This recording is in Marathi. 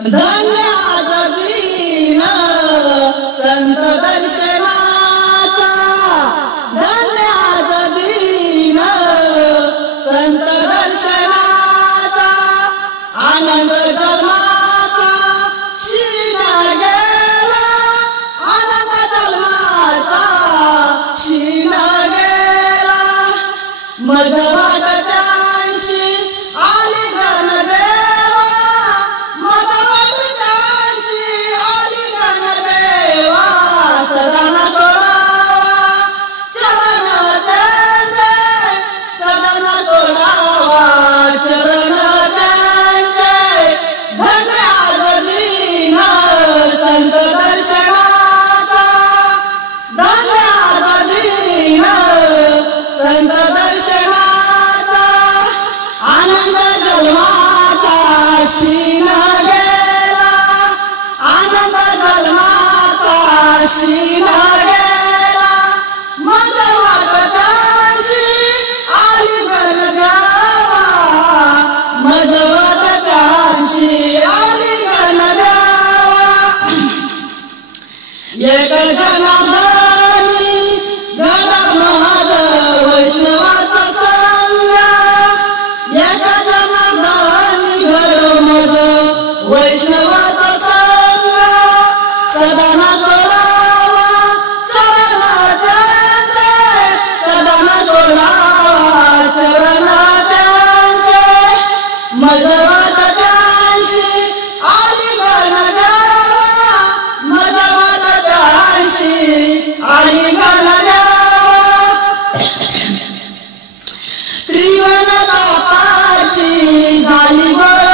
धन्य आज दिन संत दर्शनाचा, धन्य आज दिन संत दर्शनाचा, आनंद जन्माचा शीण गेला, आनंद जन्माचा शीण गेला, मज वाटत्यांशी आली गणदेवा, मज वाटत्यांशी आली गणदेवा, सदा न सोडावा चरण त्यांचे, सदा न सोडावा चरण त्यांचे, धन्य आज दिन संत दर्शनाचा, धन्य आज दिन संत दर्शनाचा, आनंद जन्माचा शीण गेला, आनंद जन्माचा शीण गेला, मज वाटत्यांशी आली गणदेवा, मज वाटत्यांशी आली गणदेवा, एक जनार्दनी गडा महाद वैष्णवाचा संग, एक जनार्दनी गड मज वैष्णवाचा संग, सदा न सोडावा चरण त्यांचे, सदा न सोडावा चरण त्यांचे, मज वाटत्यांशी आली गणदेवा, मज वाटत्यांशी आली गणदेवा, त्रिवन तापाची झाली गोळा